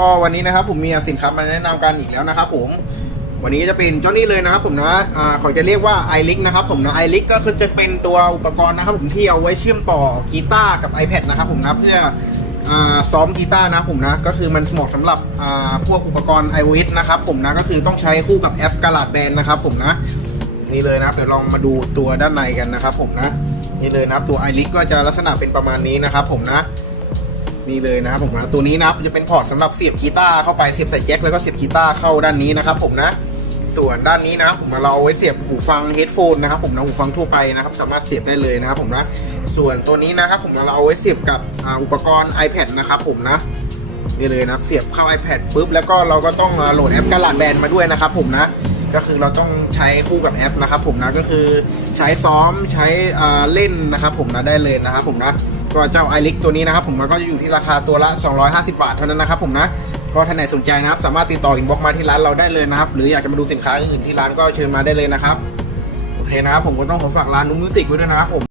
ก็วันนี้นะครับผมมีสินค้ามาแนะนำกันอีกแล้วนะครับผมวันนี้จะเป็นเจ้านี้เลยนะครับผมนะอ่าเขาจะเรียกว่า i l i นะครับผมนะ i l i ก็คือจะเป็นตัวอุปกรณ์นะครับผมที่เอาไว้เชื่อมต่อกีตาร์กับ iPad นะครับผมนะเพื่ออ่าซ้อมกีตาร์นะผมนะก็คือมันเหมาะสำหรับอ่าพวกอุปกรณ์ iOS นะครับผมนะก็คือต้องใช้คู่กับแอปกาลาดแบนนะครับผมนะนี่เลยนะเดี๋ยวลองมาดูตัวด้านในกันนะครับผมนะนี่เลยนะครับตัว i l i ก็จะลักษณะเป็นประมาณนี้นะครับผมนะ นี่เลยนะครับผมนะตัวนี้นะครับจะเป็นพอร์ตสำหรับเสียบกีตาร์เข้าไปเสียบใส่แจ็คแล้วก็เสียบกีตาร์เข้าด้านนี้นะครับผมนะส่วนด้านนี้นะครับผมเราเอาไว้เสียบหูฟังเฮดโฟนนะครับผมนะหูฟังทั่วไปนะครับสามารถเสียบได้เลยนะครับผมนะส่วนตัวนี้นะครับผมเราเอาไว้เสียบกับอุปกรณ์ iPad นะครับผมนะนี่เลยนะครับเสียบเข้า iPad ปุ๊บแล้วก็เราก็ต้องโหลดแอปกาลาดแบนมาด้วยนะครับผมนะก็คือเราต้องใช้คู่กับแอปนะครับผมนะก็คือใช้ซ้อมใช้เล่นนะครับผมนะได้เลยนะครับผมนะ ก็เจ้าไอริกตัวนี้นะครับผมมันก็จะอยู่ที่ราคาตัวละ 250 บาทเท่านั้นนะครับผมนะก็ท่านไหนสนใจนะครับ สามารถติดต่ออินบ็อกมาที่ร้านเราได้เลยนะครับ หรืออยากจะมาดูสินค้าอื่นที่ร้านก็เชิญมาได้เลยนะครับ โอเคนะครับผมก็ต้องขอฝากร้านนุ้มมิวสิกไว้ด้วยนะครับผม